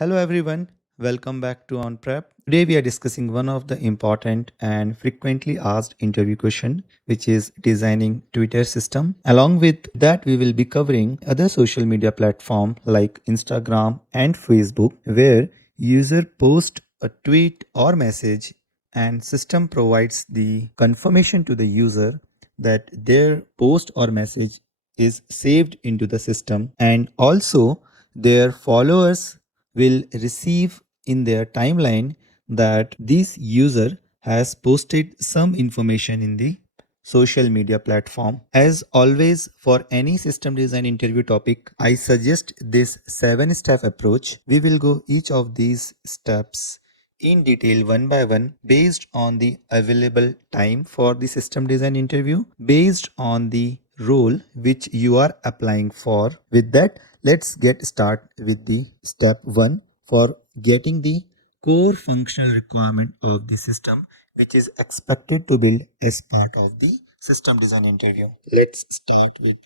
Hello everyone, welcome back to OnPrep. Today we are discussing one of the important and frequently asked interview question, which is designing Twitter system. Along with that, we will be covering other social media platform like Instagram and Facebook, where user post a tweet or message and system provides the confirmation to the user that their post or message is saved into the system, and also their followers will receive in their timeline that this user has posted some information in the social media platform. As always, for any system design interview topic, I suggest this 7-step approach. We will go each of these steps in detail one by one based on the available time for the system design interview, based on the role which you are applying for. With that, let's get started with the step 1 for getting the core functional requirement of the system which is expected to build as part of the system design interview. Let's start with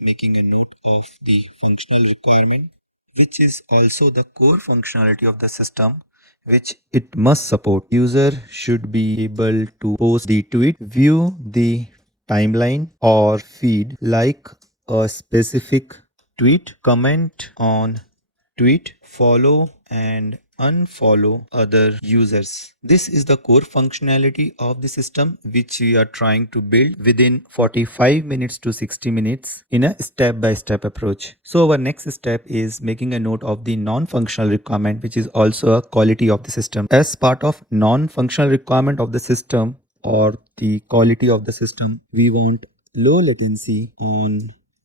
making a note of the functional requirement, which is also the core functionality of the system which it must support. User should be able to post the tweet, view the timeline or feed, like a specific tweet, comment on tweet, follow and unfollow other users. This is the core functionality of the system which we are trying to build within 45 minutes to 60 minutes in a step-by-step approach. So our next step is making a note of the non-functional requirement, which is also a quality of the system. As part of non-functional requirement of the system or the quality of the system, we want low latency on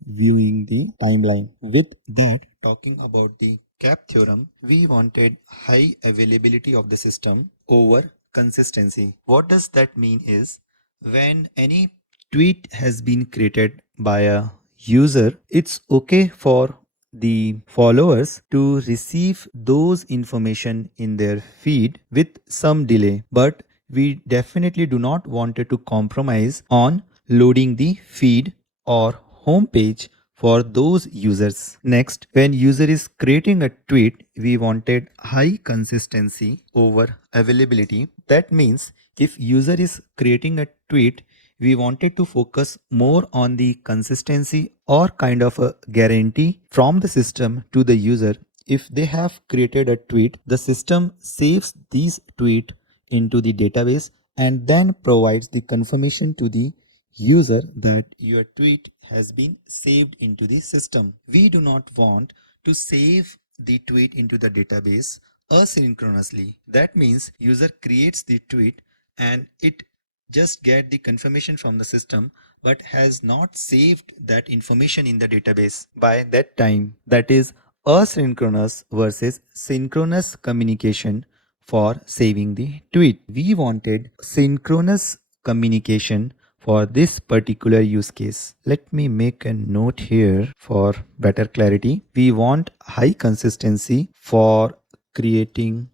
viewing the timeline. With that, talking about the cap theorem, we wanted high availability of the system over consistency. What does that mean is, when any tweet has been created by a user, it's okay for the followers to receive those information in their feed with some delay, but we definitely do not want it to compromise on loading the feed or homepage for those users. Next, when user is creating a tweet, we wanted high consistency over availability. That means if user is creating a tweet, we wanted to focus more on the consistency or kind of a guarantee from the system to the user. If they have created a tweet, the system saves these tweet into the database and then provides the confirmation to the user that your tweet has been saved into the system. We do not want to save the tweet into the database asynchronously. That means user creates the tweet and it just get the confirmation from the system but has not saved that information in the database by that time. That is asynchronous versus synchronous communication for saving the tweet. We wanted synchronous communication for this particular use case. Let me make a note here for better clarity. We want high consistency for creating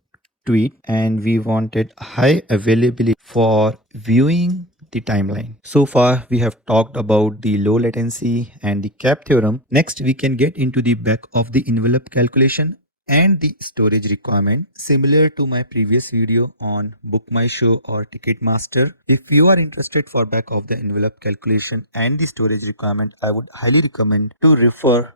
tweet and we wanted high availability for viewing the timeline. So far we have talked about the low latency and the cap theorem. Next we can get into the back of the envelope calculation and the storage requirement, similar to my previous video on Book My Show or Ticketmaster. If you are interested for back of the envelope calculation and the storage requirement, I would highly recommend to refer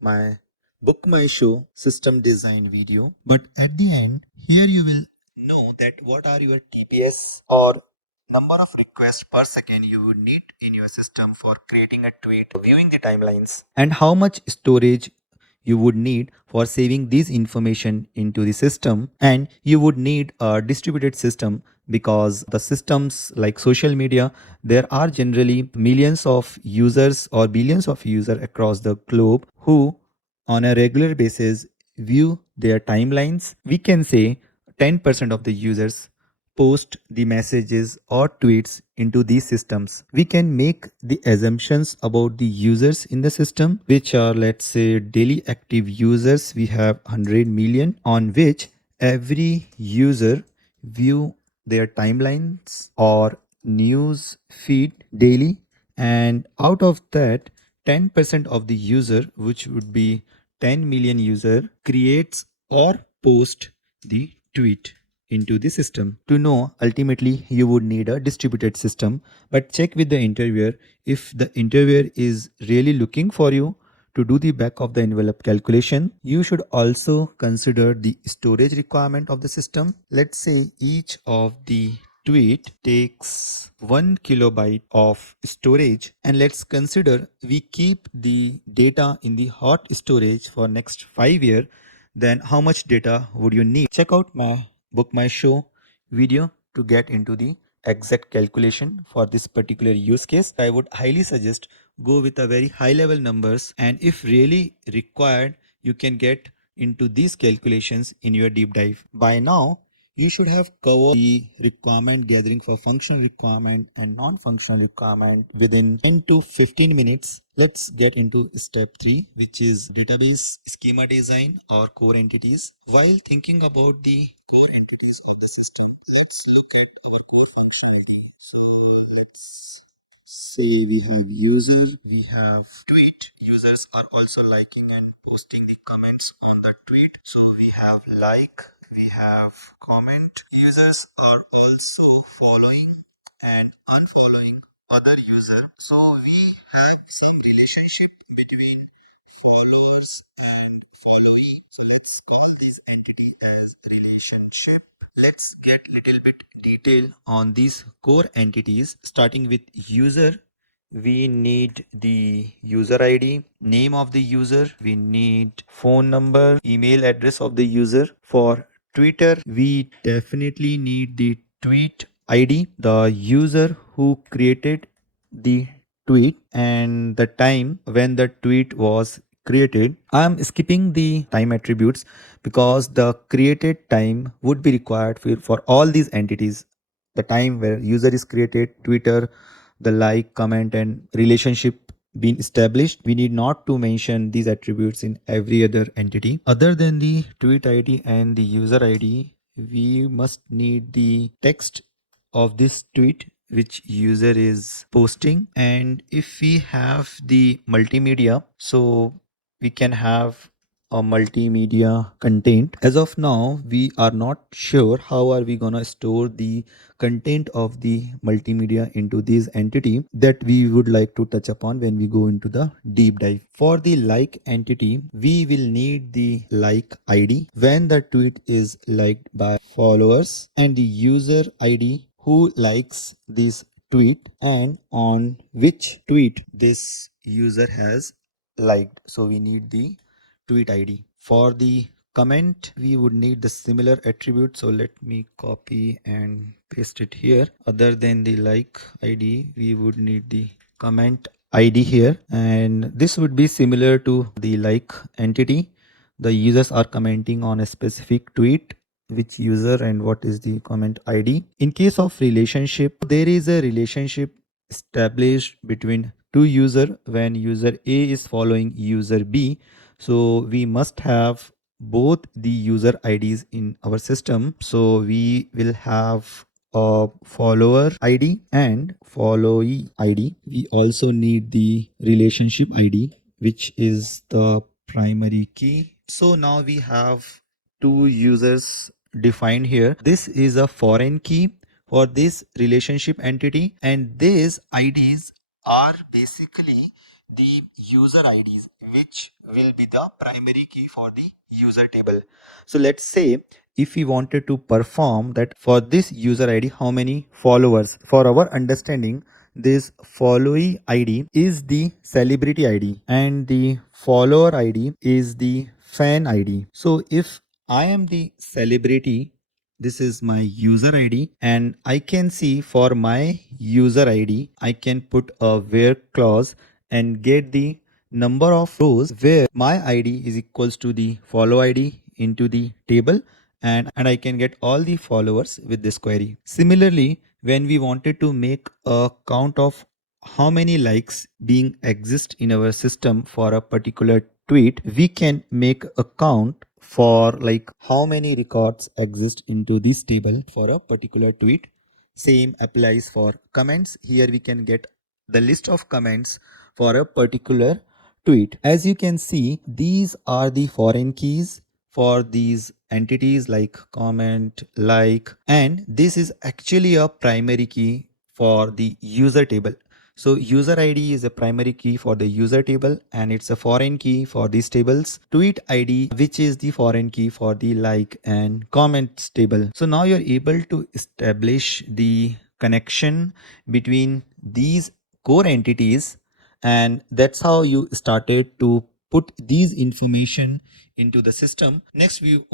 my Book My Show system design video. But at the end, here you will know that what are your TPS or number of requests per second you would need in your system for creating a tweet, viewing the timelines, and how much storage you would need for saving this information into the system. And you would need a distributed system because the systems like social media, there are generally millions of users or billions of users across the globe who on a regular basis view their timelines. We can say 10% of the users post the messages or tweets into these systems. We can make the assumptions about the users in the system, which are, let's say, daily active users. We have 100 million, on which every user view their timelines or news feed daily, and out of that 10% of the user, which would be 10 million user, creates or post the tweet into the system. To know, ultimately, you would need a distributed system, but check with the interviewer if the interviewer is really looking for you to do the back of the envelope calculation. You should also consider the storage requirement of the system. Let's say each of the tweet takes 1 kilobyte of storage, and let's consider we keep the data in the hot storage for next 5 years. Then how much data would you need? Check out my book my show video to get into the exact calculation for this particular use case. I would highly suggest go with a very high level numbers, and if really required you can get into these calculations in your deep dive. By now you should have covered the requirement gathering for functional requirement and non-functional requirement within 10 to 15 minutes. Let's get into step 3, which is database schema design or core entities. While thinking about the core entities of the system, let's look at our core functionality. So let's say we have user, we have tweet. Users are also liking and posting the comments on the tweet. So we have like, we have comment. Users are also following and unfollowing other user. So we have some relationship between followers and followee. So let's call this entity as relationship. Let's get little bit detail on these core entities. Starting with user, we need the user ID, name of the user, we need phone number, email address of the user. For Twitter, we definitely need the tweet ID, the user who created the tweet and the time when the tweet was created. I'm skipping the time attributes because the created time would be required for all these entities. The time where user is created, Twitter, the like, comment and relationship been established. We need not to mention these attributes in every other entity. Other than the tweet ID and the user ID, we must need the text of this tweet which user is posting. And if we have the multimedia, so we can have a multimedia content. As of now we are not sure how are we gonna store the content of the multimedia into this entity. That we would like to touch upon when we go into the deep dive. For the like entity, we will need the like ID when the tweet is liked by followers, and the user ID who likes this tweet and on which tweet this user has liked. So we need the tweet ID. For the comment, we would need the similar attribute. So let me copy and paste it here. Other than the like ID, we would need the comment ID here, and this would be similar to the like entity. The users are commenting on a specific tweet, which user and what is the comment ID. In case of relationship, there is a relationship established between two user when user A is following user B. So we must have both the user IDs in our system. So we will have a follower ID and followee ID. We also need the relationship ID, which is the primary key. So now we have two users defined here. This is a foreign key for this relationship entity, and these IDs are basically the user IDs, which will be the primary key for the user table. So let's say if we wanted to perform that for this user ID, how many followers? For our understanding, this followee ID is the celebrity ID and the follower ID is the fan ID. So if I am the celebrity, this is my user ID, and I can see for my user ID, I can put a where clause and get the number of rows where my ID is equals to the follow ID into the table, and I can get all the followers with this query. Similarly, when we wanted to make a count of how many likes being exist in our system for a particular tweet, we can make a count for like how many records exist into this table for a particular tweet. Same applies for comments. Here we can get the list of comments for a particular tweet. As you can see, these are the foreign keys for these entities like comment, like, and this is actually a primary key for the user table. So user ID is a primary key for the user table and it's a foreign key for these tables. Tweet ID, which is the foreign key for the like and comments table. So now you're able to establish the connection between these core entities, and that's how you started to put these information into the system. Next we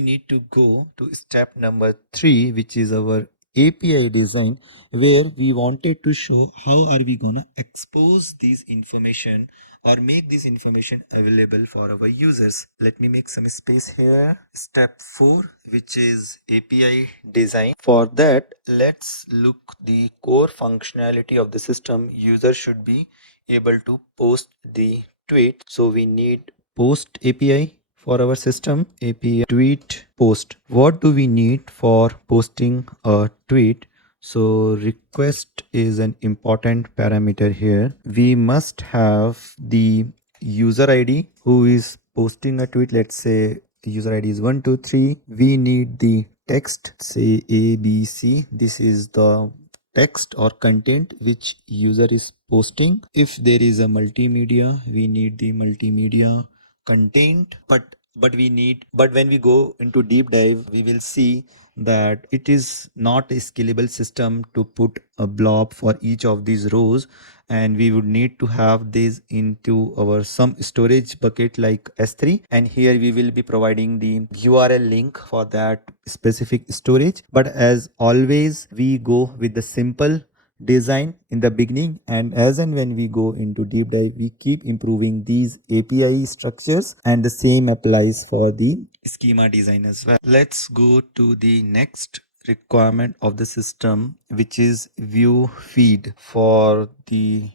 need to go to step number 3, which is our API design, where we wanted to show how are we gonna expose these information or make this information available for our users. Let me make some space here. Step 4, which is API design. For that, let's look the core functionality of the system. User should be able to post the tweet. So we need post API for our system. API tweet post. What do we need for posting a tweet? So request is an important parameter here. We must have the user ID who is posting a tweet. Let's say user ID is 123. We need the text, say ABC. This is the text or content which user is posting. If there is a multimedia, we need the multimedia content, but when we go into deep dive, we will see that it is not a scalable system to put a blob for each of these rows, and we would need to have this into our some storage bucket like S3, and here we will be providing the URL link for that specific storage. But as always, we go with the simple design in the beginning, and as and when we go into deep dive, we keep improving these API structures, and the same applies for the schema design as well. Let's go to the next requirement of the system, which is view feed for the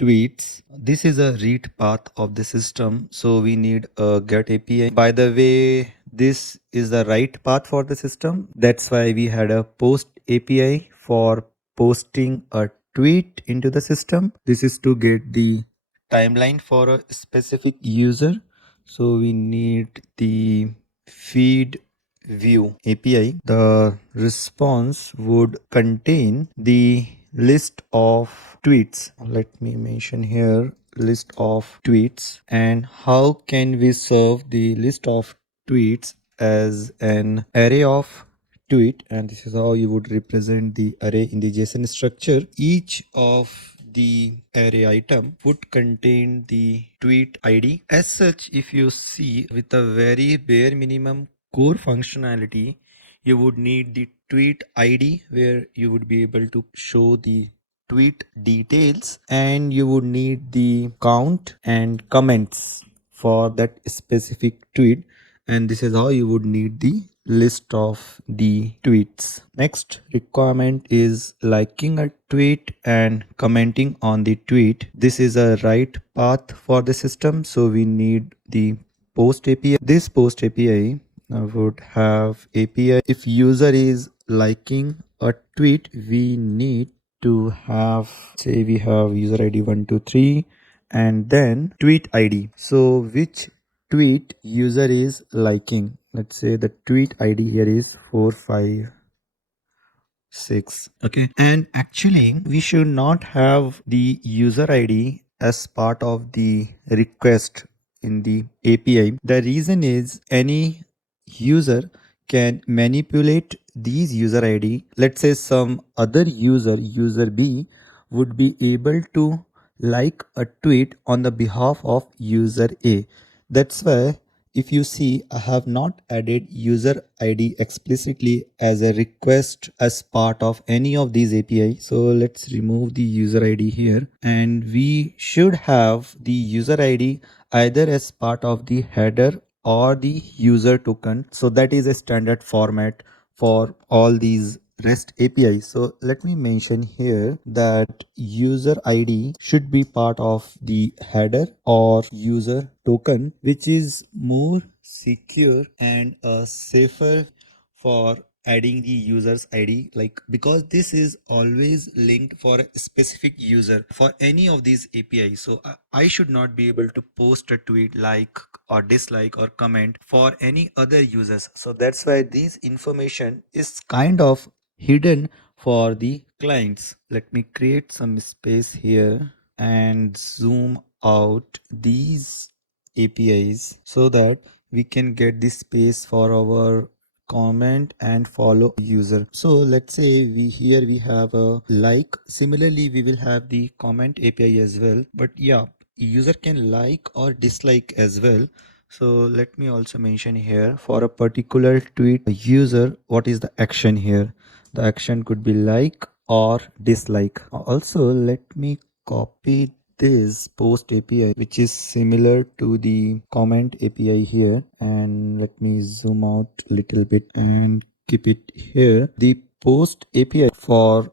tweets. This is a read path of the system, so we need a get API. By the way, this is the right path for the system. That's why we had a post API for posting a tweet into the system. This is to get the timeline for a specific user. So we need the feed view API. The response would contain the list of tweets. Let me mention here list of tweets. And how can we serve the list of tweets as an array of tweet? And this is how you would represent the array in the JSON structure. Each of the array item would contain the tweet ID. As such, if you see with a very bare minimum core functionality, you would need the tweet ID where you would be able to show the tweet details, and you would need the count and comments for that specific tweet, and this is how you would need the list of the tweets. Next requirement is liking a tweet and commenting on the tweet. This is a right path for the system, so we need the post API. This post API would have API. If user is liking a tweet, we need to have, say we have user ID 123 and then tweet ID. So which tweet user is liking? Let's say the tweet ID here is 456. Okay, and actually we should not have the user ID as part of the request in the API. The reason is any user can manipulate these user ID. Let's say some other user B, would be able to like a tweet on the behalf of user A. That's why if you see, I have not added user ID explicitly as a request as part of any of these API. So let's remove the user ID here, and we should have the user ID either as part of the header or the user token. So that is a standard format for all these REST APIs. So let me mention here that user ID should be part of the header or user token, which is more secure and safer for adding the user's ID, like because this is always linked for a specific user for any of these APIs. So I should not be able to post a tweet, like or dislike or comment for any other users. So that's why this information is kind of hidden for the clients. Let me create some space here and zoom out these APIs so that we can get this space for our comment and follow user. So let's say we have a like. Similarly, we will have the comment API as well. But yeah, user can like or dislike as well. So let me also mention here for a particular tweet user, what is the action here? The action could be like or dislike. Also, let me copy this post API, which is similar to the comment API here, and let me zoom out a little bit and keep it here. The post API for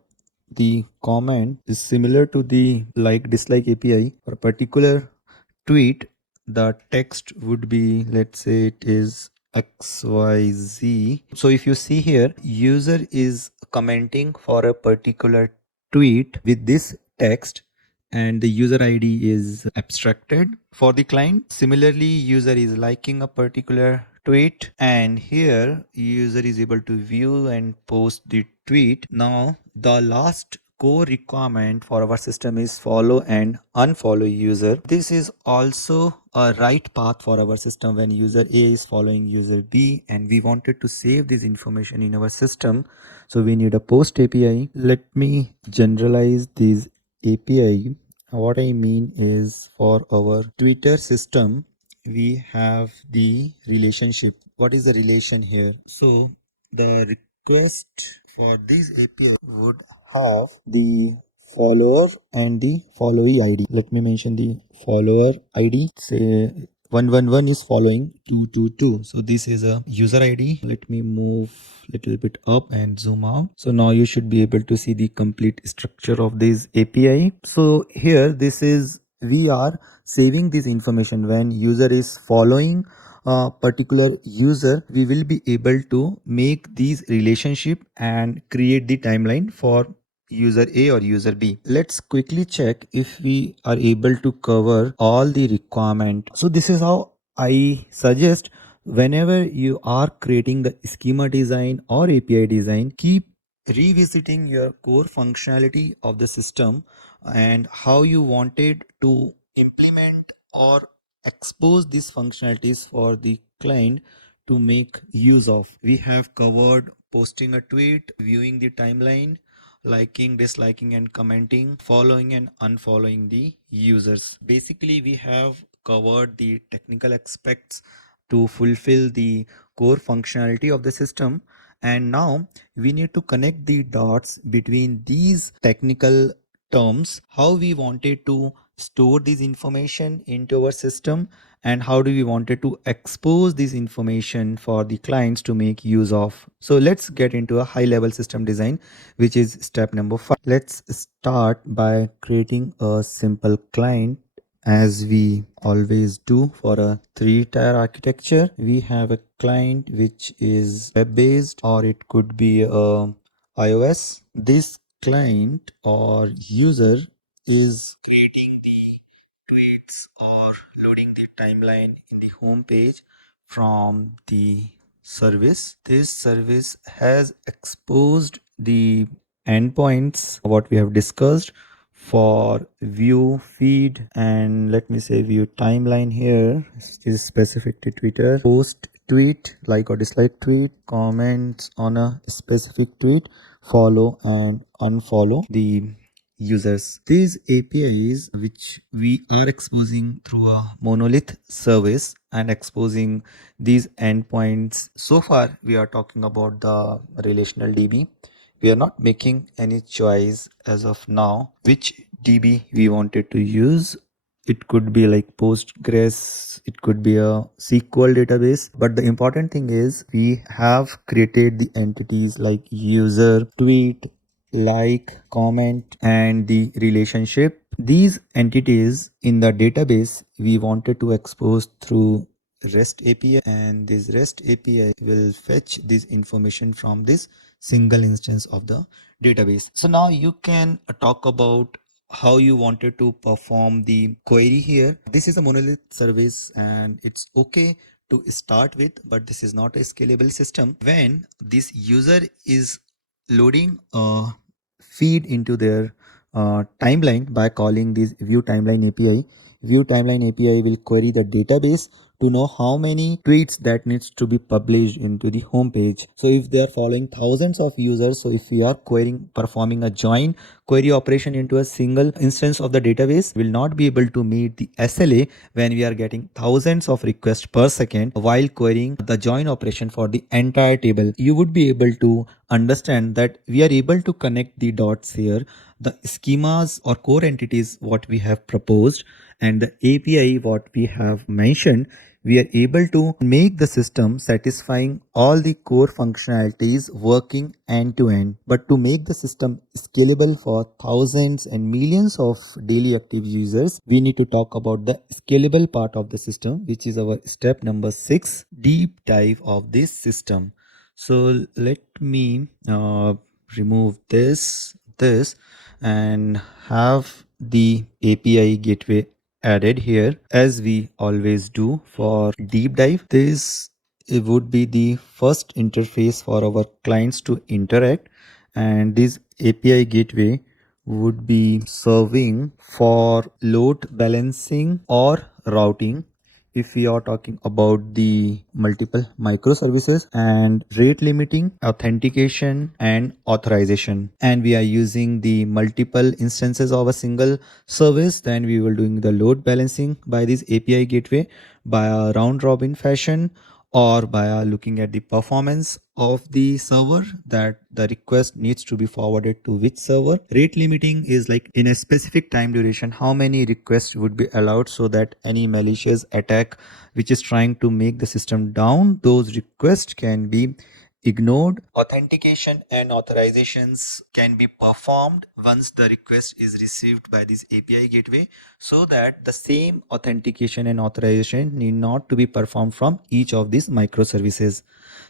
the comment is similar to the like dislike API. For a particular tweet, the text would be, let's say it is XYZ. So if you see here, user is commenting for a particular tweet with this text, and the user ID is abstracted for the client. Similarly, user is liking a particular tweet, and here user is able to view and post the tweet. Now the last core requirement for our system is follow and unfollow user. This is also a right path for our system when user A is following user B, and we wanted to save this information in our system. So we need a post API. Let me generalize this API. What I mean is, for our Twitter system, we have the relationship. What is the relation here? So the request for this API would have the follower and the followee ID. Let me mention the follower ID. Say 111 is following 222. So this is a user ID. Let me move little bit up and zoom out. So now you should be able to see the complete structure of this API. So here we are saving this information. When user is following a particular user, we will be able to make these relationship and create the timeline for user A or user B. Let's quickly check if we are able to cover all the requirement. So this is how I suggest, whenever you are creating the schema design or API design, keep revisiting your core functionality of the system and how you wanted to implement or expose these functionalities for the client to make use of. We have covered posting a tweet, viewing the timeline, liking, disliking and commenting, following and unfollowing the users. Basically, we have covered the technical aspects to fulfill the core functionality of the system, and now we need to connect the dots between these technical terms, how we wanted to store this information into our system, and how do we wanted to expose this information for the clients to make use of. So let's get into a high level system design, which is step number 5. Let's start by creating a simple client, as we always do for a 3-tier architecture. We have a client which is web based, or it could be a iOS. This client or user is creating the tweets or loading the timeline in the home page from the service. This service has exposed the endpoints, what we have discussed, for view feed, and let me say view timeline. Here is specific to Twitter. Post tweet, like or dislike tweet, comments on a specific tweet, follow and unfollow the users. These APIs, which we are exposing through a monolith service and exposing these endpoints. So far we are talking about the relational DB. We are not making any choice as of now which DB we wanted to use. It could be like Postgres, it could be a SQL database, but the important thing is we have created the entities like user, tweet, like, comment and the relationship. These entities in the database we wanted to expose through REST API, and this REST API will fetch this information from this single instance of the database. So now you can talk about how you wanted to perform the query here. This is a monolith service and it's okay to start with, but this is not a scalable system. When this user is loading a feed into their timeline by calling this view timeline API, view timeline API will query the database to know how many tweets that needs to be published into the home page. So if they are following thousands of users, so if we are performing a join query operation into a single instance of the database, will not be able to meet the SLA when we are getting thousands of requests per second while querying the join operation for the entire table. You would be able to understand that we are able to connect the dots here, the schemas or core entities what we have proposed and the API what we have mentioned. We are able to make the system satisfying all the core functionalities working end to end. But to make the system scalable for thousands and millions of daily active users, we need to talk about the scalable part of the system, which is our step number 6, deep dive of this system. So let me remove this and have the API gateway added here as we always do for deep dive. This it would be the first interface for our clients to interact, and this API gateway would be serving for load balancing or routing if we are talking about the multiple microservices, and rate limiting, authentication and authorization. And we are using the multiple instances of a single service, then we will doing the load balancing by this API gateway by a round robin fashion, or by looking at the performance of the server that the request needs to be forwarded to which server. Rate limiting is like in a specific time duration how many requests would be allowed, so that any malicious attack which is trying to make the system down, those requests can be ignored. Authentication and authorizations can be performed once the request is received by this API gateway, so that the same authentication and authorization need not to be performed from each of these microservices.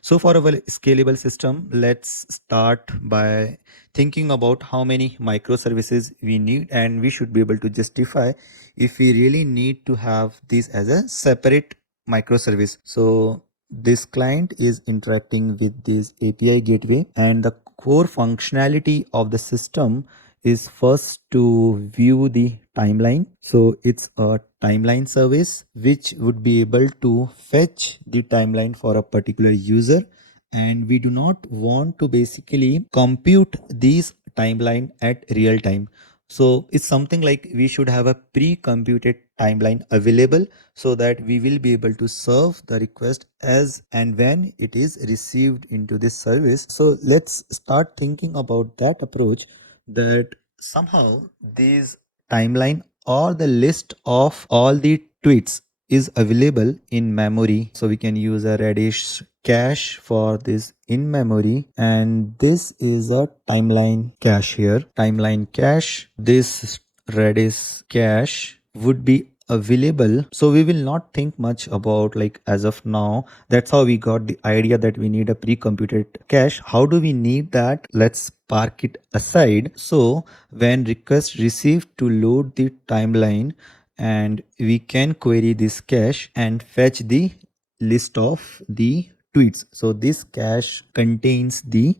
So for our scalable system, let's start by thinking about how many microservices we need, and we should be able to justify if we really need to have this as a separate microservice. So this client is interacting with this API gateway, and the core functionality of the system is first to view the timeline. So it's a timeline service which would be able to fetch the timeline for a particular user, and we do not want to basically compute these timeline at real time. So it's something like we should have a pre-computed timeline available, so that we will be able to serve the request as and when it is received into this service. So let's start thinking about that approach, that somehow this timeline or the list of all the tweets is available in memory. So we can use a Redis cache for this in memory, and this is a timeline cache here. Timeline cache, this Redis cache would be available. So we will not think much about like as of now. That's how we got the idea that we need a pre-computed cache. How do we need that? Let's park it aside. So when request received to load the timeline, and we can query this cache and fetch the list of the tweets. So this cache contains the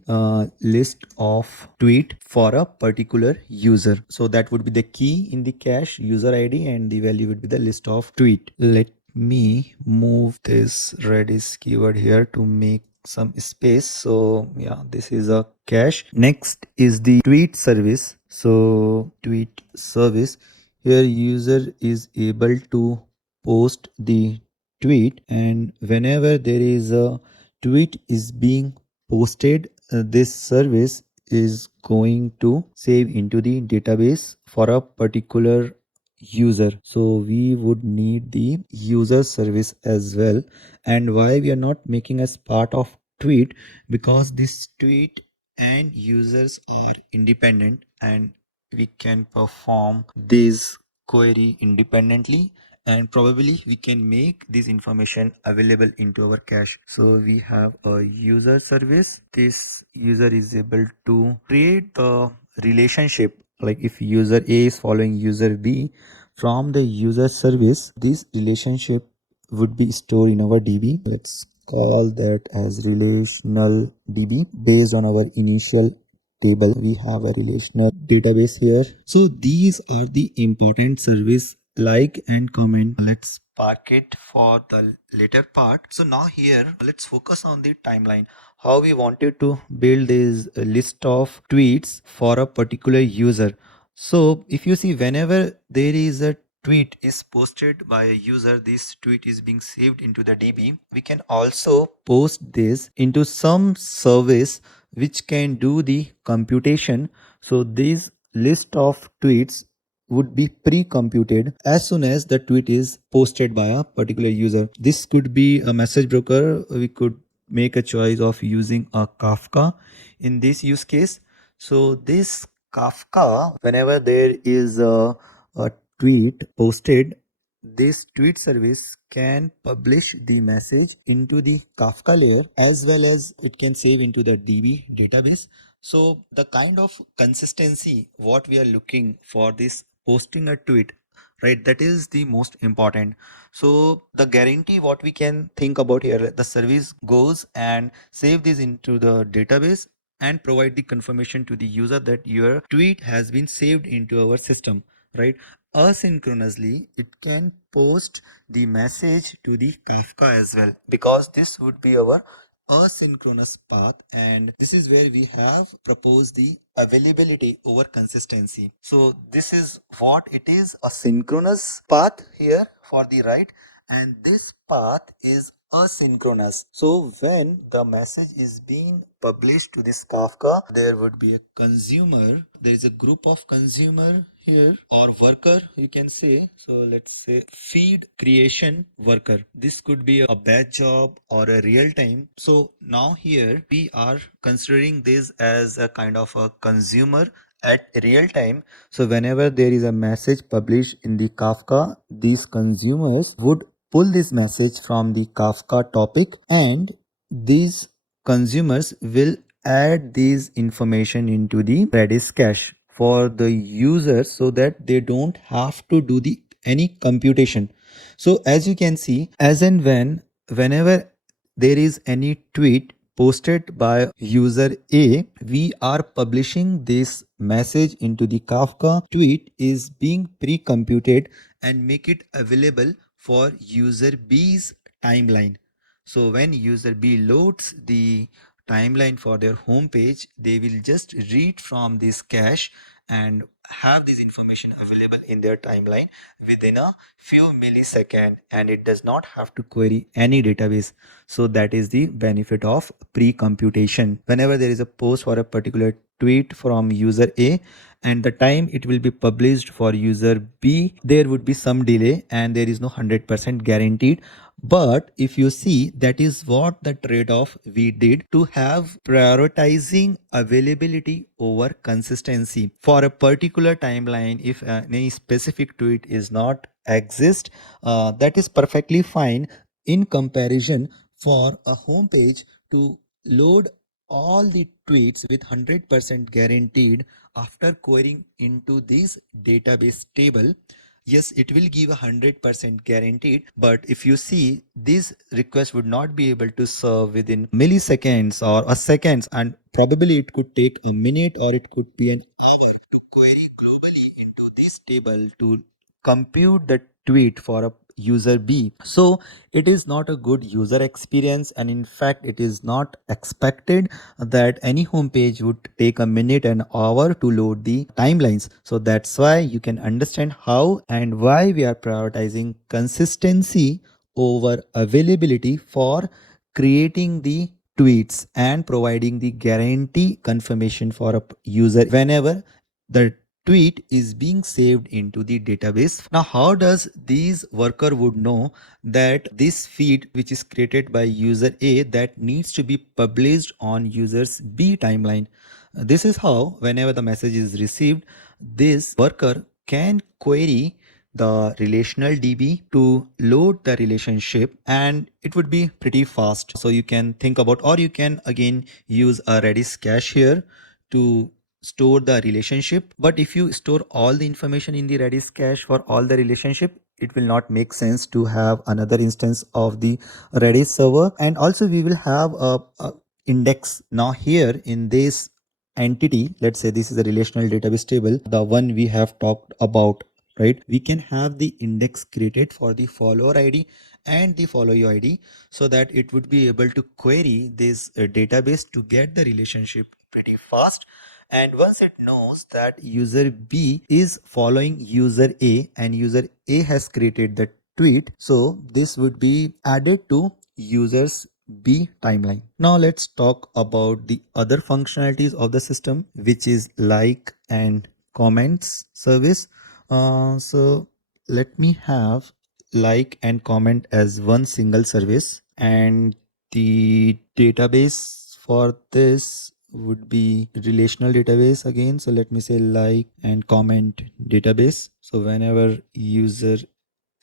list of tweet for a particular user. So that would be the key in the cache, user ID, and the value would be the list of tweet. Let me move this Redis keyword here to make some space. So yeah, this is a cache. Next is the tweet service. So tweet service, here user is able to post the tweet, and whenever there is a tweet is being posted, this service is going to save into the database for a particular user. So we would need the user service as well. And why we are not making as part of tweet? Because this tweet and users are independent, and we can perform this query independently, and probably we can make this information available into our cache. So we have a user service. This user is able to create the relationship, like if user A is following user B, from the user service this relationship would be stored in our DB. Let's call that as relational DB. Based on our initial table, we have a relational database here. So these are the important service, like and comment. Let's park it for the later part. So now here let's focus on the timeline, how we wanted to build this list of tweets for a particular user. So if you see, whenever there is a tweet is posted by a user, this tweet is being saved into the DB. We can also post this into some service which can do the computation. So this list of tweets would be pre-computed as soon as the tweet is posted by a particular user. This could be a message broker. We could make a choice of using a Kafka in this use case. So this Kafka, whenever there is a tweet posted, this tweet service can publish the message into the Kafka layer, as well as it can save into the DB database. So the kind of consistency what we are looking for this posting a tweet, right, that is the most important. So the guarantee what we can think about here, the service goes and save this into the database and provide the confirmation to the user that your tweet has been saved into our system, right? Asynchronously it can post the message to the Kafka as well, because this would be our asynchronous path, and this is where we have proposed the availability over consistency. So this is what it is, a synchronous path here for the write, and this path is asynchronous. So when the message is being published to this Kafka, there would be a consumer. There is a group of consumer here, or worker you can say. So let's say feed creation worker. This could be a batch job or a real time. So now here we are considering this as a kind of a consumer at real time. So whenever there is a message published in the Kafka, these consumers would pull this message from the Kafka topic, and these consumers will add these information into the Redis cache for the users, so that they don't have to do the any computation. So as you can see, as and whenever there is any tweet posted by user A, we are publishing this message into the Kafka. Tweet is being pre-computed and make it available for user B's timeline. So when user B loads the timeline for their home page, they will just read from this cache and have this information available in their timeline within a few milliseconds, and it does not have to query any database. So that is the benefit of pre-computation. Whenever there is a post for a particular tweet from user A, and the time it will be published for user B, there would be some delay, and there is no 100% guaranteed. But if you see, that is what the trade-off we did to have prioritizing availability over consistency for a particular timeline. If any specific tweet is not exist, that is perfectly fine, in comparison for a home page to load all the tweets with 100% guaranteed after querying into this database table. Yes, it will give 100% guaranteed, but if you see, this request would not be able to serve within milliseconds or a seconds, and probably it could take a minute or it could be an hour to query globally into this table to compute the tweet for a user B. So it is not a good user experience, and in fact it is not expected that any homepage would take a minute an hour to load the timelines. So that's why you can understand how and why we are prioritizing consistency over availability for creating the tweets and providing the guarantee confirmation for a user whenever the tweet is being saved into the database. Now, how does these worker would know that this feed which is created by user A that needs to be published on users B timeline? This is how whenever the message is received, this worker can query the relational DB to load the relationship, and it would be pretty fast. So you can think about, or you can again use a Redis cache here to store the relationship. But if you store all the information in the Redis cache for all the relationship, it will not make sense to have another instance of the Redis server. And also we will have a index now here in this entity. Let's say this is a relational database table, the one we have talked about, right? We can have the index created for the follower ID and the follower ID, so that it would be able to query this database to get the relationship pretty fast. And once it knows that user B is following user A and user A has created the tweet, so this would be added to users B timeline. Now let's talk about the other functionalities of the system, which is like and comments service. So let me have like and comment as one single service, and the database for this would be relational database again. So let me say like and comment database. So whenever user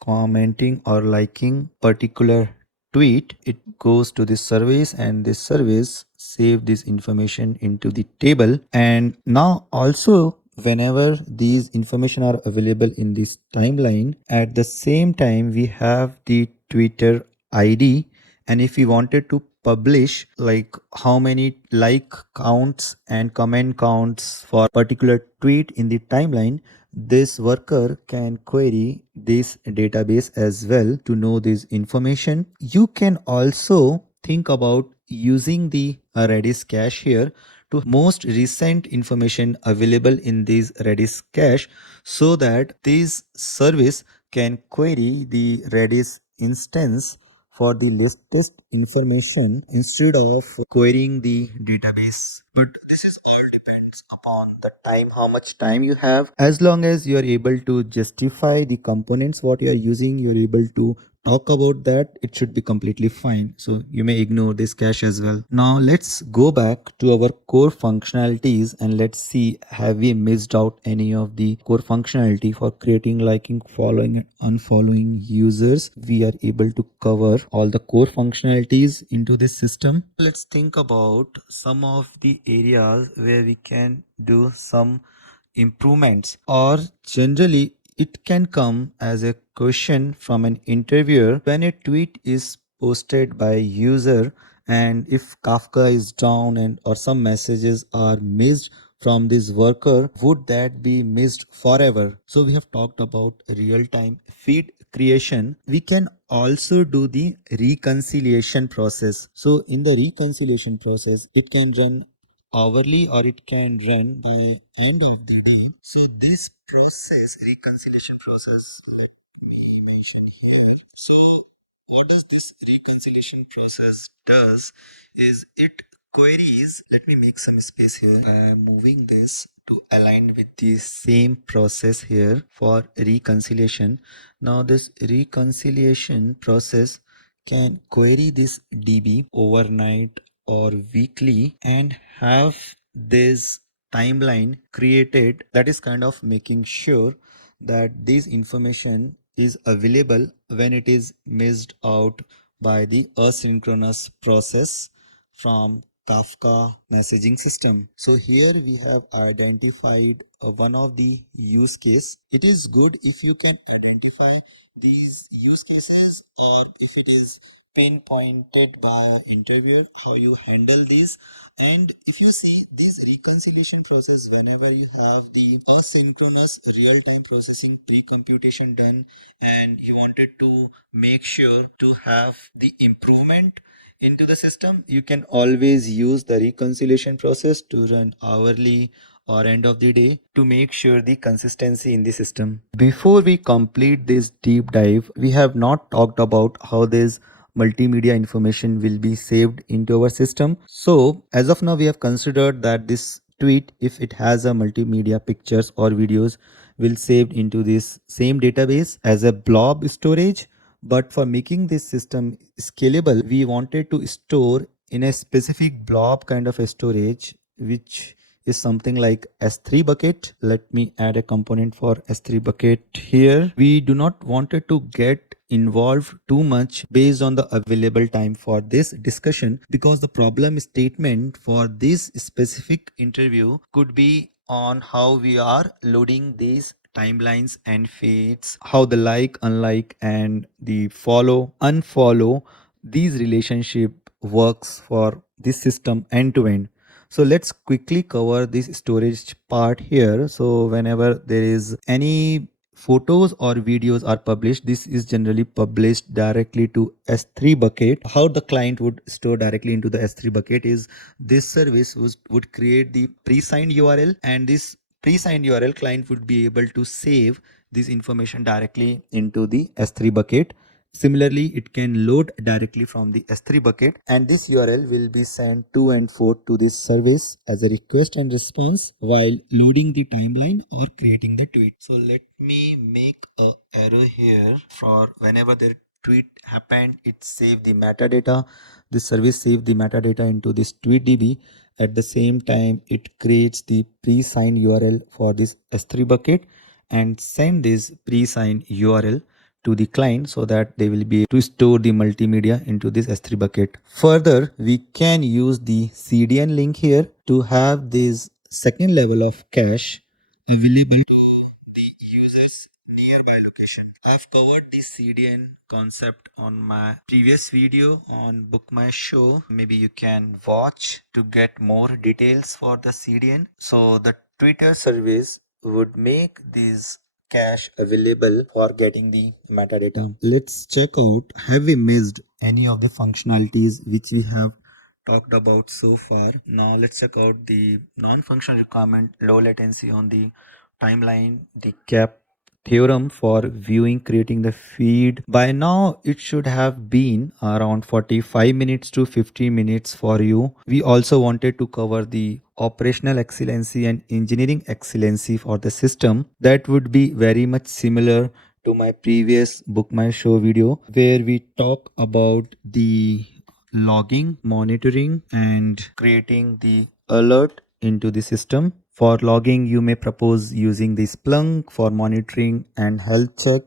commenting or liking particular tweet, it goes to this service, and this service save this information into the table. And now also whenever these information are available in this timeline, at the same time we have the Twitter ID, and if we wanted to publish like how many like counts and comment counts for particular tweet in the timeline, this worker can query this database as well to know this information. You can also think about using the Redis cache here to most recent information available in this Redis cache, so that this service can query the Redis instance for the latest information instead of querying the database. But this is all depends upon the time, how much time you have. As long as you are able to justify the components what you are using, you are able to talk about that, it should be completely fine. So you may ignore this cache as well. Now let's go back to our core functionalities and let's see, have we missed out any of the core functionality for creating, liking, following and unfollowing users. We are able to cover all the core functionalities into this system. Let's think about some of the areas where we can do some improvements, or generally it can come as a question from an interviewer when a tweet is posted by a user, and if Kafka is down and or some messages are missed from this worker, would that be missed forever? So we have talked about real-time feed creation. We can also do the reconciliation process. So in the reconciliation process, it can run hourly or it can run by end of the day. So this process, reconciliation process, let me mention here. So what does this reconciliation process does is it queries, let me make some space here. I am moving this to align with the same process here for reconciliation. Now this reconciliation process can query this DB overnight or weekly and have this timeline created, that is kind of making sure that this information is available when it is missed out by the asynchronous process from Kafka messaging system. So here we have identified one of the use case. It is good if you can identify these use cases, or if it is pinpointed by interviewer how you handle this. And if you see this reconciliation process, whenever you have the asynchronous real-time processing pre-computation done and you wanted to make sure to have the improvement into the system, you can always use the reconciliation process to run hourly or end of the day to make sure the consistency in the system. Before we complete this deep dive, we have not talked about how this multimedia information will be saved into our system. So as of now, we have considered that this tweet, if it has a multimedia pictures or videos, will saved into this same database as a blob storage. But for making this system scalable, we wanted to store in a specific blob kind of a storage, which is something like S3 bucket. Let me add a component for S3 bucket here. We do not want it to get involved too much based on the available time for this discussion, because the problem statement for this specific interview could be on how we are loading these timelines and feeds, how the like, unlike, and the follow, unfollow, these relationship works for this system end to end. So let's quickly cover this storage part here. So whenever there is any photos or videos are published, this is generally published directly to S3 bucket. How the client would store directly into the S3 bucket is this service would create the pre-signed URL, and this pre-signed URL client would be able to save this information directly into the S3 bucket. Similarly, it can load directly from the S3 bucket, and this URL will be sent to and forth to this service as a request and response while loading the timeline or creating the tweet. So let me make a arrow here for whenever the tweet happened, it saved the metadata. This service saved the metadata into this tweet DB. At the same time, it creates the pre-signed URL for this S3 bucket and send this pre-signed URL to the client so that they will be able to store the multimedia into this S3 bucket. Further, we can use the CDN link here to have this second level of cache available to the user's nearby location. I've covered the CDN concept on my previous video on Book My Show. Maybe you can watch to get more details for the CDN. So the Twitter service would make these cache available for getting the metadata. Let's check out, have we missed any of the functionalities which we have talked about so far. Now let's check out the non-functional requirement, low latency on the timeline, the cap theorem for viewing, creating the feed. By now it should have been around 45 minutes to 50 minutes for you. We also wanted to cover the operational excellency and engineering excellency for the system. That would be very much similar to my previous Book My Show video, where we talk about the logging, monitoring, and creating the alert into the system. For logging, you may propose using the Splunk. For monitoring and health check,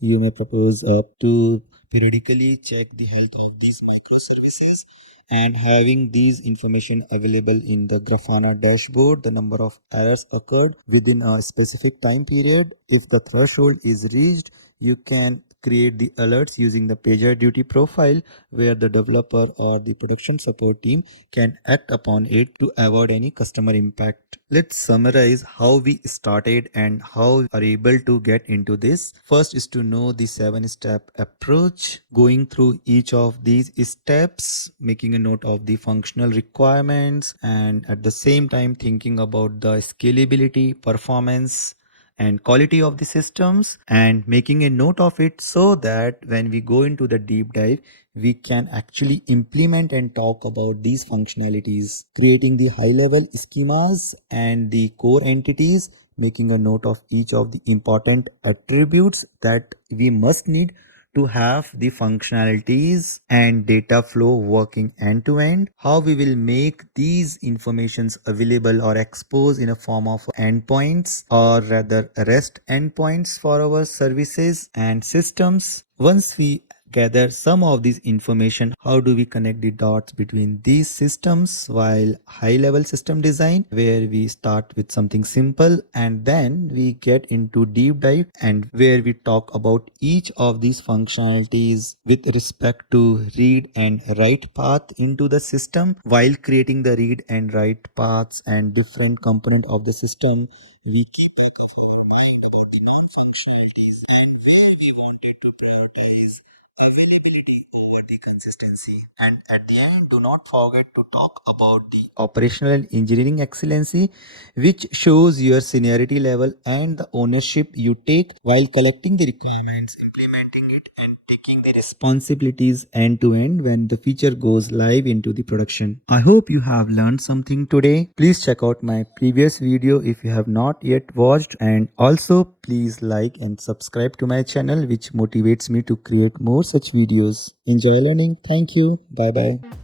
you may propose to periodically check the health of these microservices, and having these information available in the Grafana dashboard, the number of errors occurred within a specific time period. If the threshold is reached, you can create the alerts using the PagerDuty profile, where the developer or the production support team can act upon it to avoid any customer impact. Let's summarize how we started and how we are able to get into this. First is to know the 7-step approach, going through each of these steps, making a note of the functional requirements, and at the same time thinking about the scalability, performance, and quality of the systems, and making a note of it so that when we go into the deep dive, we can actually implement and talk about these functionalities, creating the high level schemas and the core entities, making a note of each of the important attributes that we must need to have the functionalities and data flow working end to end, how we will make these informations available or exposed in a form of endpoints, or rather REST endpoints for our services and systems. Once we gather some of this information, how do we connect the dots between these systems, while high level system design, where we start with something simple and then we get into deep dive, and where we talk about each of these functionalities with respect to read and write path into the system. While creating the read and write paths and different component of the system, we keep back of our mind about the non-functionalities and where we wanted to prioritize availability over the consistency. And at the end, do not forget to talk about the operational and engineering excellency, which shows your seniority level and the ownership you take while collecting the requirements, implementing it, and taking the responsibilities end to end when the feature goes live into the production. I hope you have learned something today. Please check out my previous video if you have not yet watched, and also please like and subscribe to my channel, which motivates me to create more such videos. Enjoy learning. Thank you. Bye bye.